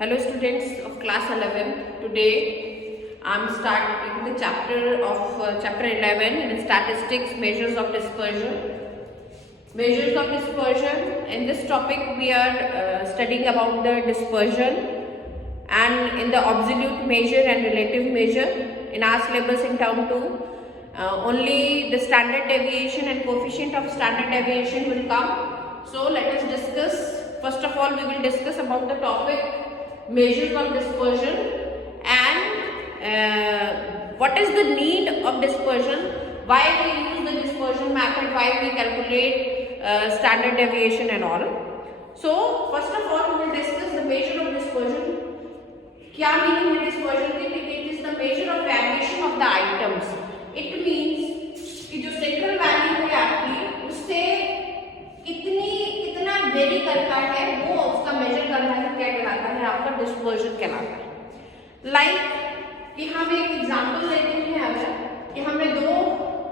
Hello students of class 11. Today I am starting the chapter 11 in statistics, measures of dispersion. Measures of dispersion. In this topic we are studying about the dispersion and in the absolute measure and relative measure. In our syllabus in term 2 only the standard deviation and coefficient of standard deviation will come. So let us discuss. First of all, we will discuss about the topic measures of dispersion and what is the need of dispersion, why we use the dispersion method, why we calculate standard deviation and all. So first of all we will discuss the measure of dispersion. क्या meaning है dispersion की? It is the measure of variation of the items. It means कि जो central value है आपकी उससे कितना very करता है वो उसका मेजर करना है, क्या कहलाता है आपका डिस्पर्जन कहलाता है. लाइक कि हम एक एग्जांपल लेते हैं, अगर कि हमने 2,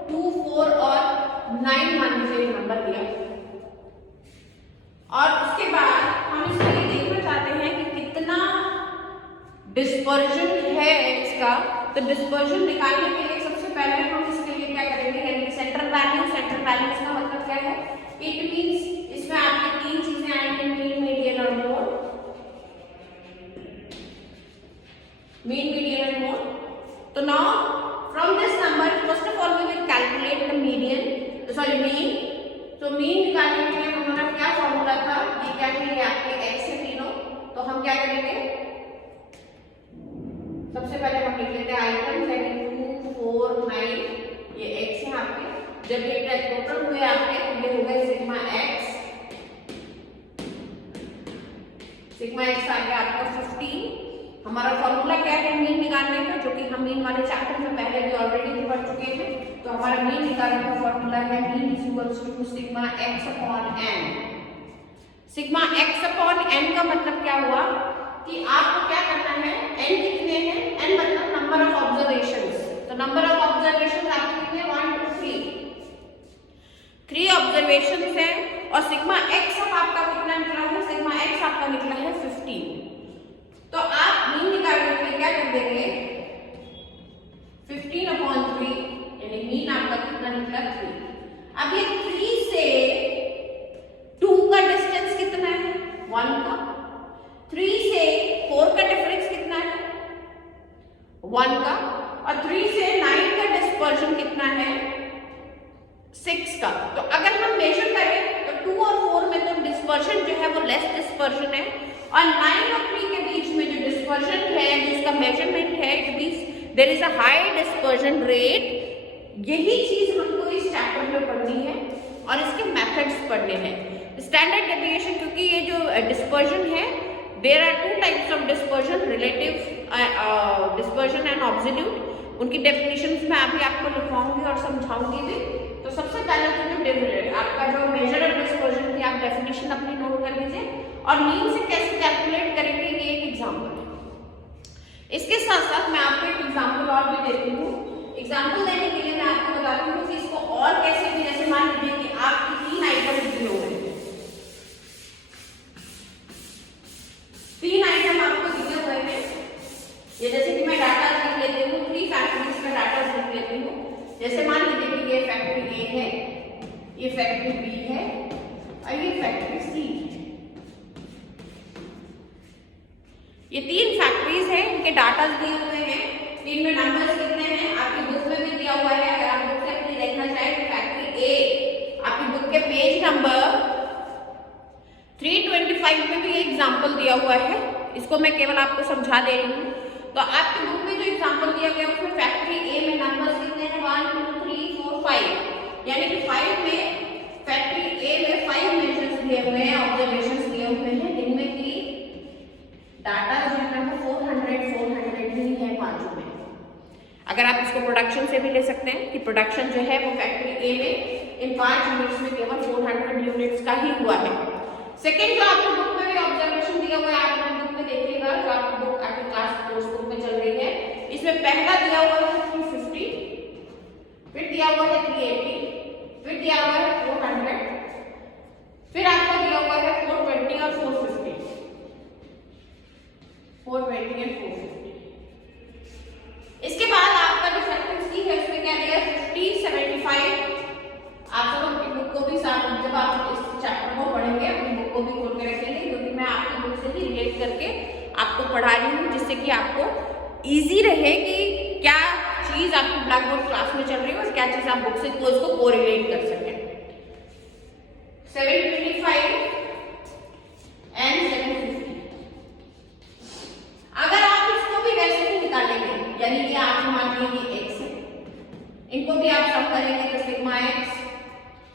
2, 4 और 9 मान लीजिए नंबर दिया और उसके बाद हम इसको ये देखना चाहते हैं कि कितना डिस्पर्जन है इसका. तो डिस्पर्जन निकालने के लिए सबसे पहले हम इसके लिए क्या करेंगे, यानी सेंट्रल वैल्यूज का मतलब क्या है? इट मींस इसमें आपकी तीन चीजें आएंगी, मीन, मीडियन और mode. Mean, median and mode. तो now from this number first of all we will calculate the mean. तो मीन निकालने के लिए हमारा क्या फॉर्मूला था? ये क्या है, ये आपके एक्स है तीनों. तो हम क्या करेंगे, सबसे पहले हम लिख लेते हैं आइटम्स, यानी 2, 4, 9 ये एक्स है आपके. जब ये टोटल हुए आपके तो ये हो गए सिग्मा एक्स. सिग्मा एक्स आ गया आपका 15. हमारा फॉर्मूला क्या है मीन निकालने का, जो कि हम मीन वाले चैप्टर में पहले भी ऑलरेडी पढ़ चुके हैं. तो हमारा मीन निकालने का फॉर्मूला है mean is equals to sigma x upon n. Sigma x upon n का मतलब क्या हुआ कि आपको क्या करना है, एन कितने हैं, एन मतलब नंबर ऑफ ऑब्जर्वेशंस. तो नंबर ऑफ ऑब्जर्वेशंस आपके कितने, 1, 2, 3 ऑब्जर्वेशंस हैं. और सिग्मा एक्स अब आपका कितना निकला है, सिग्मा एक्स आपका निकला है 15. तो आप मीन निकालने के लिए क्या कर देंगे, 15/3 यानी मीन आपका कितना निकला 3. अब ये 3 से 2 का डिस्टेंस कितना है, 1 का. 3 से 4 का डिफरेंस कितना है, 1 का. और 3 से 9 का डिस्पर्जन कितना है, 6 का. तो अगर हम मेजर करें तो 2 और 4 में तो डिस्पर्जन जो है वो लेस डिस्पर्जन है, और 9 और 3 के बीच में जो डिस्पर्जन है, जिसका मेजरमेंट है, it means there is a high dispersion rate. यही चीज हमको इस चैप्टर में पढ़नी है और इसके मेथड्स पढ़ने हैं. स्टैंडर्ड डेविएशन, क्योंकि ये जो डिस्पर्जन है, there are 2 types of dispersion, relative dispersion and absolute. उनकी डेफिनेशंस मैं अभी आपको लिखवाऊंगी और समझाऊंगी भी. तो सबसे पहले तो जो आपका जो मेजर ऑफ डिस्पर्जन की आप डेफिनेशन अपनी नोट कर लीजिए, और मीन से कैसे कैलकुलेट करेंगे ये एक एग्जांपल है. इसके साथ साथ मैं आपको एक एग्जांपल और भी देती हूँ. एग्जांपल देने के लिए मैं आपको बताती हूँ कि इसको और कैसे भी, जैसे मान लीजिए कि आपकी 3 आइटम दिए हुए हैं, 3 आइटम आपको दिए हुए हैं. ये जैसे कि मैं डाटा लिख लेती हूँ, 3 फैक्ट्रीज का डाटा लिख लेती हूँ. जैसे मान लीजिए कि ये फैक्ट्री ए है, ये फैक्ट्री बी है और ये फैक्ट्री सी है. ये 3 फैक्ट्रीज हैं, इनके डाटा दिए हुए हैं. इनमें नंबर्स कितने हैं आपकी बुक में भी दिया हुआ है. अगर आप बुक से अपनी देखना चाहें तो फैक्ट्री ए आपकी बुक के पेज नंबर 325 में भी एग्जाम्पल दिया हुआ है. इसको मैं केवल आपको समझा दे रही हूँ. तो आपकी बुक में जो एग्जाम्पल दिया गया उसमें फैक्ट्री ए में नंबर्स कितने हैं, 1, 2, 3, 4, 5. यानी कि 5 में फैक्ट्री ए में 5 मेजर्स दिए हुए हैं, ऑब्जर्वेशंस दिए हुए हैं, जिनमें की डाटा जो है वो 400 ही है 5 में. अगर आप इसको प्रोडक्शन से भी ले सकते हैं कि प्रोडक्शन जो है वो फैक्ट्री ए में इन 5 यूनिट्स में केवल 400 यूनिट्स का ही हुआ है. सेकेंड जो आपको बुक में भी ऑब्जर्वेशन दिया हुआ है, आप अपनी बुक में देखिएगा, जो आपकी बुक आपकी क्लास कोर्स बुक में चल रही है, इसमें पहला दिया हुआ है 350, फिर दिया हुआ है 380, फिर दिया हुआ है 400, फिर आपको दिया हुआ है 420 और 450. 420 एंड 450। इसके बाद आपका जो सेक्शन सी है उसमें क्या दिया 50 75। आप सब अपनी बुक को भी साथ जब आप इस चैप्टर को पढ़ेंगे अपनी बुक को भी खोल के रखेंगे, क्योंकि मैं आपकी बुक से ही रिलेट करके आपको पढ़ा रही हूँ, जिससे कि आपको इजी रहे कि क्या चीज आपकी ब्लैक बोर्ड क्लास में चल रही है और क्या चीज आप बुक से उसको कोरिलेट कर सकें। 725 एंड 750। अगर आप इसको भी वैसे ही निकालेंगे, यानी कि आप मान लीजिए x है, इनको भी आप सम करेंगे तो sigma x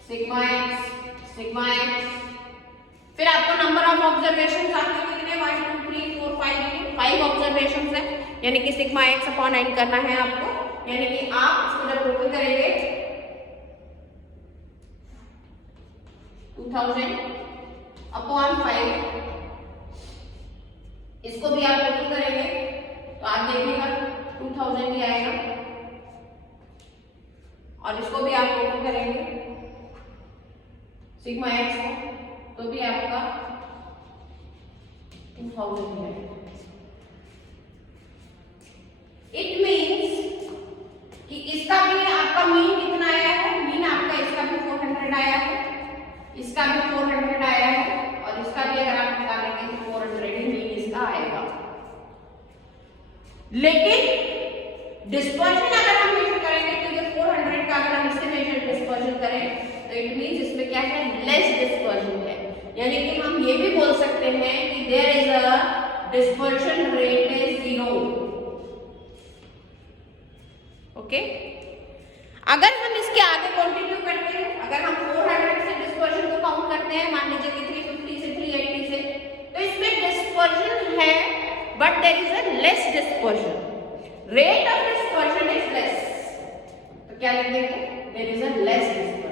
sigma x sigma x, फिर आपको नंबर ऑफ ऑब्जर्वेशंस आपके कितने 1 2 3 4 5 ऑब्जर्वेशंस है, यानी कि सिग्मा x अपॉन n करना है आपको, यानी कि आप इसको जब टोटल करेंगे 2000 अपॉन 5, इसको भी आप टोटल करेंगे तो आप देखिएगा 2000 ही आएगा, और इसको भी आप टोटल करेंगे सिग्मा x को तो भी आपका 2000 ही आएगा। इट मीन्स कि इसका भी आपका मीन कितना आया है, मीन आपका इसका भी 400 आया है, इसका भी 400 आया है, और इसका भी अगर आप निकालेंगे तो 400 ही मीन इसका आएगा। लेकिन डिस्पर्जन अगर हम मेजर करेंगे तो ये 400 का अगर हम इससे मेजर डिस्पर्जन करें तो इट मीन्स इसमें क्या है, लेस डिस्पर्जन है, यानी कि हम ये भी बोल सकते हैं कि there is a dispersion rate is 0। Okay, अगर हम इसके आगे कंटिन्यू करते हैं, अगर हम 400 से डिस्पर्जन को काउंट करते हैं, मान लीजिए कि 350 से 380 से, तो इसमें डिस्पर्जन है but there is a less dispersion, rate of dispersion is less, तो क्या लिख देंगे, there is a less dispersion.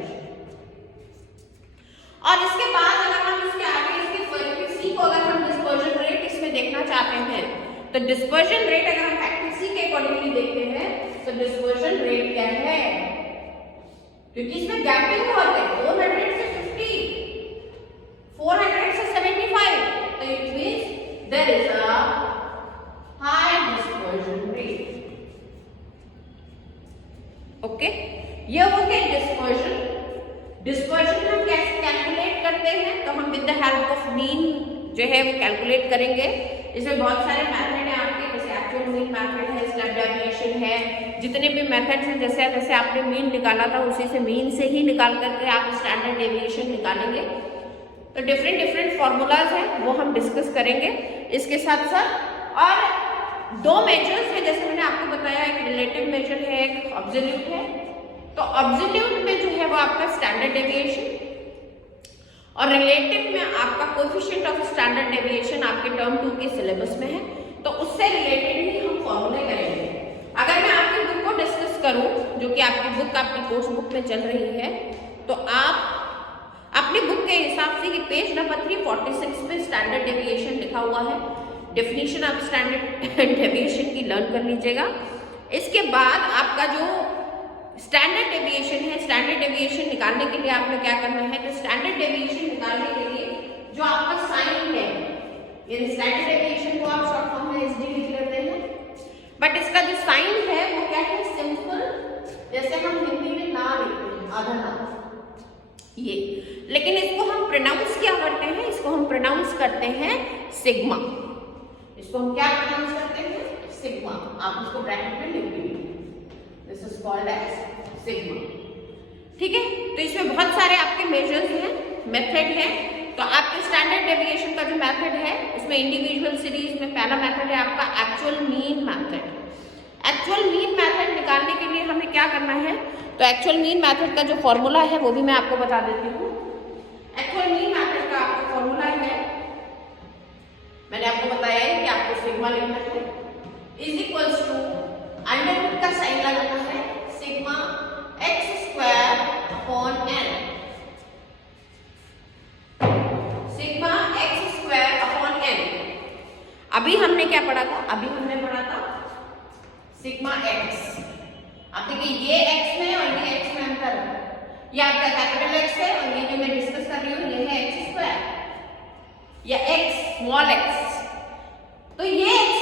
और इसके बाद अगर हम इसके आगे इसके फैक्टर सी को अगर हम डिस्पर्जन रेट इसमें देखना चाहते हैं तो डिस्पर्जन रेट अगर हम फैक्टर सी के अकॉर्डिंगली देखते हैं तो डिस्पर्जन रेट क्या है, क्योंकि इसमें गैपिंग बहुत है, 400 से 50 400 से 75, तो it means there is a high dispersion rate. Okay, ये हो गया डिस्पर्जन। डिस्पर्जन हम कैसे कैलकुलेट करते हैं, तो हम with the help of mean जो है वो कैलकुलेट करेंगे। इसमें बहुत सारे मेथड हैं आपके, जैसे एक्चुअल मीन मेथड है, स्टेप डेविएशन है, जितने भी मेथड्स हैं, जैसे जैसे आपने मीन निकाला था उसी से मीन से ही निकाल करके आप स्टैंडर्ड डेविएशन निकालेंगे। तो डिफरेंट डिफरेंट फॉर्मूलाज हैं वो हम डिस्कस करेंगे इसके साथ साथ। और दो मेजर्स हैं, जैसे मैंने आपको बताया, एक रिलेटिव मेजर है, एक ऑब्सोल्यूट है। तो ऑब्सोल्यूट में जो है वो आपका स्टैंडर्ड डेविएशन, और रिलेटिव में आपका कोएफिशिएंट ऑफ स्टैंडर्ड डेविएशन आपके टर्म 2 के सिलेबस में है, तो उससे रिलेटेड ही हम फॉर्मूले करेंगे। अगर मैं आपकी बुक को डिस्कस करूं, जो कि आपकी बुक आपकी कोर्स बुक में चल रही है, तो आप अपनी बुक के हिसाब से कि पेज नंबर 346 में स्टैंडर्ड डेविएशन लिखा हुआ है, डेफिनेशन ऑफ स्टैंडर्ड डेविएशन की लर्न कर लीजिएगा। इसके बाद आपका जो स्टैंडर्ड डेविएशन है, स्टैंडर्ड डेविएशन निकालने के लिए आपने क्या करना है, तो स्टैंडर्ड डेविएशन निकालने के लिए जो आपका साइन है, ये स्टैंडर्ड डेविएशन को आप शॉर्ट फॉर्म में एसडी लिख लेते हैं, बट इसका जो साइन है वो क्या है, सिंपल, जैसे हम हिंदी में ना लिखते हैं आधा ना ये, लेकिन इसको हम प्रोनाउंस क्या करते हैं, इसको हम प्रोनाउंस करते हैं सिग्मा। इसको हम क्या प्रोनाउंस करते हैं, सिग्मा। आप इसको ब्रैकेट में लिख दीजिए, this is called as sigma. ठीक है, तो इसमें बहुत सारे आपके मेजर्स हैं, मेथड है। तो आपके स्टैंडर्ड डेविएशन का जो मेथड है उसमें इंडिविजुअल सीरीज में पहला मेथड है आपका actual mean method. Actual mean method निकालने के लिए हमें क्या करना है, तो एक्चुअल मीन मेथड का जो फॉर्मूला है वो भी मैं आपको बता देती हूँ। एक्चुअल मीन मेथड का आपका फॉर्मूला है, मैंने आपको बताया है कि आपको सिग्मा लिखना है, is equals to under root का साइन लगाना है, sigma x square upon n, sigma x square upon n। अभी हमने क्या पढ़ा था, अभी हमने पढ़ा था सिग्मा x। अब देखिए ये x है और ये x में अंतर है, ये आपका कैपिटल X है और ये जो मैं डिस्कस कर रही हूँ ये है x स्क्वायर या x स्मॉल x। तो ये x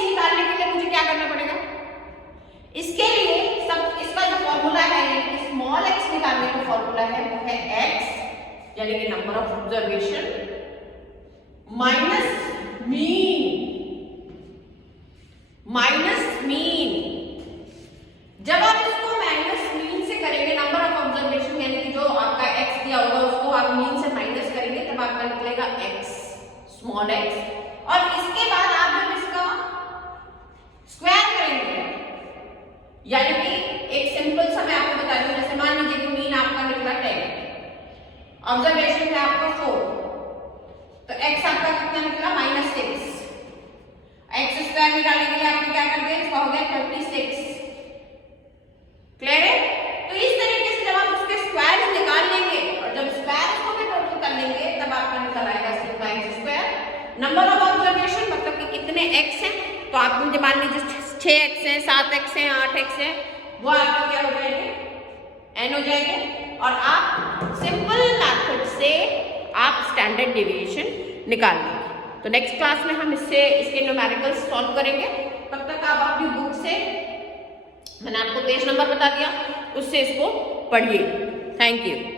x है तो आप मुझे मान लीजिए 6x है, 7x है, 8x है, वो आपका क्या हो जाएंगे, n हो जाएंगे। और आप सिंपल मेथड से आप स्टैंडर्ड डेविएशन निकाल लेंगे। तो नेक्स्ट क्लास में हम इसके न्यूमेरिकल्स सॉल्व करेंगे। तब तक आप अपनी बुक से, मैंने आपको पेज नंबर बता दिया, उससे इसको पढ़िए। Thank you.